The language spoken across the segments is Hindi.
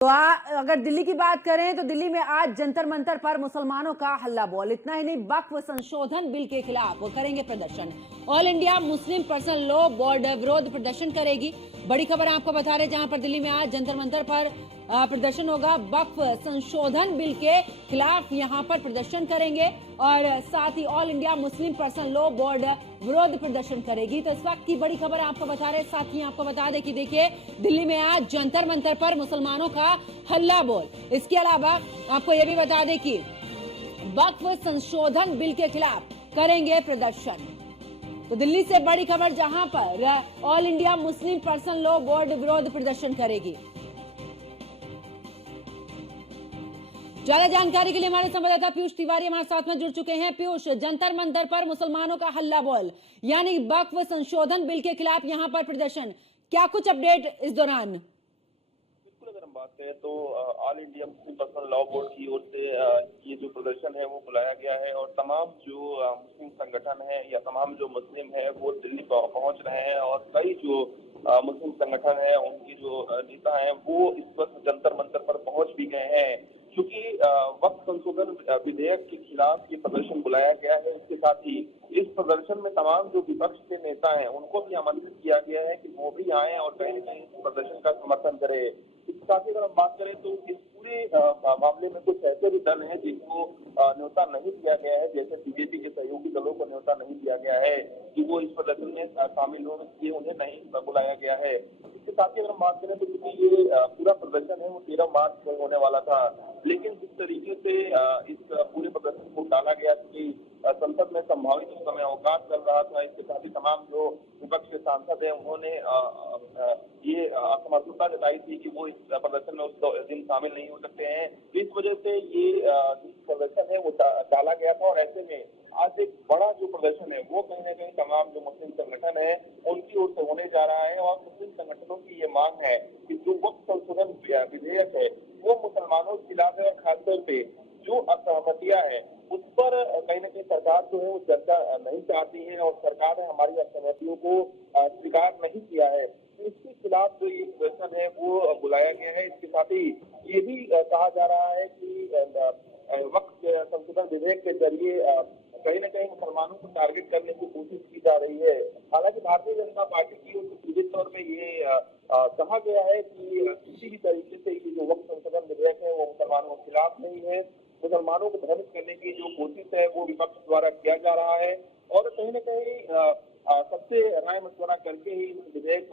तो अगर दिल्ली की बात करें तो दिल्ली में आज जंतर मंतर पर मुसलमानों का हल्ला बोल। इतना ही नहीं, वक्फ संशोधन बिल के खिलाफ वो करेंगे प्रदर्शन। All India Muslim Personal Law Board विरोध प्रदर्शन करेगी। बड़ी खबर आपको बता रहे, जहां पर दिल्ली में आज जंतर मंतर पर प्रदर्शन होगा। वक्फ संशोधन बिल के खिलाफ यहां पर प्रदर्शन करेंगे और साथ ही All India Muslim Personal Law Board विरोध प्रदर्शन करेगी। तो इस वक्त की बड़ी खबर आपको बता रहे, साथ ही आपको बता दें कि देखिए दिल्ली में आज जंतर मंतर पर मुसलमानों का हल्ला बोल। इसके अलावा आपको यह भी बता दें कि वक्फ संशोधन बिल के खिलाफ करेंगे प्रदर्शन। तो दिल्ली से बड़ी खबर, जहां पर all India Muslim Personal Law Board विरोध प्रदर्शन करेगी। ज्यादा जानकारी के लिए हमारे संवाददाता पीयूष तिवारी हमारे साथ में जुड़ चुके हैं। पीयूष, जंतर मंतर पर मुसलमानों का हल्ला बोल, यानी वक्फ संशोधन बिल के खिलाफ यहां पर प्रदर्शन, क्या कुछ अपडेट इस दौरान? बिल्कुल, अगर हम बात करें तो all India Muslim Personal Law Board की ओर से ये जो प्रदर्शन है वो बुलाया गया है और तमाम जो मुस्लिम संगठन है या तमाम जो मुस्लिम है वो दिल्ली पहुंच रहे हैं और कई जो मुस्लिम संगठन है उनके जो नेता हैं वो इस वक्त जंतर मंतर पर पहुंच भी गए हैं, क्योंकि वक्फ संशोधन विधेयक के खिलाफ ये प्रदर्शन बुलाया गया है। इसके साथ ही इस प्रदर्शन में तमाम जो विपक्ष के नेता हैं उनको भी आमंत्रित किया गया है कि वो भी आए और कहीं न कहीं इस प्रदर्शन का समर्थन करें। इसके साथ ही अगर हम बात करें तो इस पूरे मामले में कुछ ऐसे भी दल हैं जिनको न्योता नहीं दिया गया है, जैसे बीजेपी के सहयोगी दलों को न्योता नहीं दिया गया है कि वो इस प्रदर्शन में शामिल हो, ये उन्हें नहीं बुलाया गया है। इसके साथ ही अगर हम बात करें तो क्योंकि ये पूरा प्रदर्शन है वो 13 मार्च को होने वाला था, लेकिन जिस तरीके से इस पूरे प्रदर्शन को टाला गया कि संसद में संभावित उस समय अवकाश चल रहा था, इसके साथ ही तमाम जो विपक्ष के सांसद हैं उन्होंने ये असमर्थता जताई थी कि वो इस प्रदर्शन में उस दिन शामिल नहीं हो सकते हैं। इस वजह से ये प्रदर्शन है वो टाला गया था और ऐसे में आज एक बड़ा जो प्रदर्शन है वो कहीं न कहीं तमाम जो मुस्लिम संगठन है उनकी ओर से होने जा रहा है और मुस्लिम संगठनों की ये मांग है कि जो वक्फ संशोधन विधेयक है वो मुसलमानों के खिलाफ है और खासतौर पे जो असहमतियां हैं उस पर कहीं न कहीं सरकार जो है वो चर्चा नहीं चाहती है और सरकार ने हमारी असहमतियों को स्वीकार नहीं किया है। इसके खिलाफ जो ये प्रदर्शन है वो बुलाया गया है। इसके साथ ही ये भी कहा जा रहा है कि वक्फ संशोधन विधेयक के जरिए कहीं न कहीं मुसलमानों को टारगेट करने की कोशिश की जा रही है। हालांकि भारतीय जनता पार्टी की ओर से सीधे तौर पर ये कहा गया है कि किसी भी तरीके से ये जो वक्फ संशोधन विधेयक है वो मुसलमानों के खिलाफ नहीं है। मुसलमानों को भ्रमित करने की जो कोशिश है वो विपक्ष द्वारा किया जा रहा है और कहीं न कहीं सबसे राय मशवरा करके ही इस विधेयक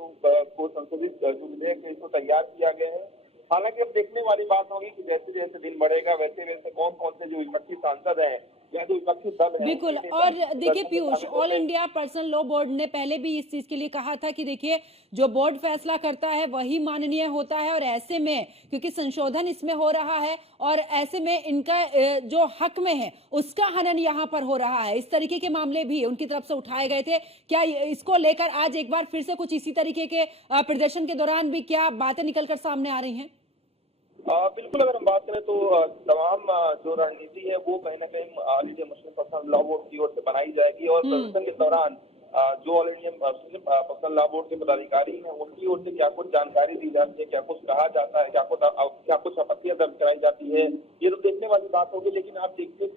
को संशोधित जो विधेयक है इसको तैयार किया गया है। हालांकि अब देखने वाली बात होगी कि जैसे जैसे दिन बढ़ेगा वैसे वैसे कौन कौन से जो विपक्षी सांसद हैं या जो विपक्षी दल है। बिल्कुल, और देखिए Piyush, all India personal Law board ने पहले भी इस चीज के लिए कहा था कि देखिए जो बोर्ड फैसला करता है वही माननीय होता है और ऐसे में क्योंकि संशोधन इसमें हो रहा है और ऐसे में इनका जो हक में है उसका हनन यहाँ पर हो रहा है। इस तरीके के मामले भी उनकी तरफ से उठाए गए थे। क्या इसको लेकर आज एक बार फिर से कुछ इसी तरीके के प्रदर्शन के दौरान भी क्या बातें निकलकर सामने आ रही हैं? बिल्कुल, अगर हम बात करें तो तमाम जो रणनीति है वो कहीं न कहीं all India Muslim Personal Law Board की ओर से बनाई जाएगी और प्रदर्शन के दौरान जो all India Muslim Personal Law board के पदाधिकारी हैं उनकी ओर से क्या कुछ जानकारी दी जाती है, क्या कुछ कहा जाता है, क्या कुछ आपत्तियां दर्ज कराई जाती है, ये तो देखने वाली बात होगी। लेकिन आप देखिए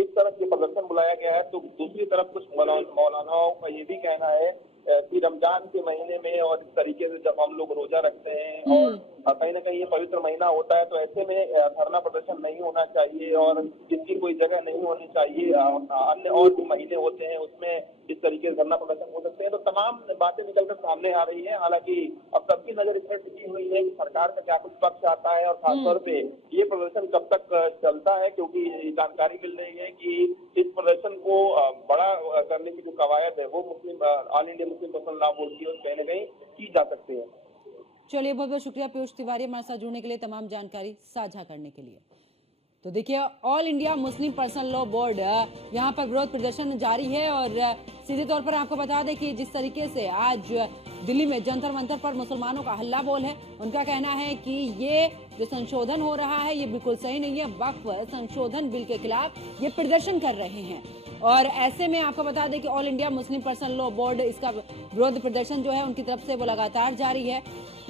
एक तरफ ये प्रदर्शन बुलाया गया है तो दूसरी तरफ कुछ मौलानाओं का ये भी कहना है कि रमजान के महीने में और इस तरीके से जब हम लोग रोजा रखते हैं और कहीं ना कहीं ये पवित्र महीना होता है तो ऐसे में धरना प्रदर्शन नहीं होना चाहिए और इसकी कोई जगह नहीं होनी चाहिए। अन्य और भी महीने होते हैं उसमें इस तरीके से धरना प्रदर्शन हो सकते हैं। तो तमाम बातें निकलकर सामने आ रही है। हालांकि अब सबकी नजर इस पर टिकी हुई है कि सरकार का क्या कुछ पक्ष आता है और खासतौर पे ये प्रदर्शन कब तक चलता है, क्योंकि जानकारी मिल रही है कि इस प्रदर्शन को बड़ा करने की जो कवायद है वो Muslim All India Muslim Personal Law Board की ओर से कहीं न कहीं की जा सकती है। चलिए, बहुत बहुत शुक्रिया पीयूष तिवारी हमारे साथ जुड़ने के लिए, तमाम जानकारी साझा करने के लिए। तो देखिए all India Muslim Personal Law board यहाँ पर विरोध प्रदर्शन जारी है और सीधे तौर पर आपको बता दें कि जिस तरीके से आज दिल्ली में जंतर मंतर पर मुसलमानों का हल्ला बोल है, उनका कहना है कि ये जो संशोधन हो रहा है ये बिल्कुल सही नहीं है। वक्फ संशोधन बिल के खिलाफ ये प्रदर्शन कर रहे हैं और ऐसे में आपको बता दें कि all India Muslim Personal Law board इसका विरोध प्रदर्शन जो है उनकी तरफ से वो लगातार जारी है।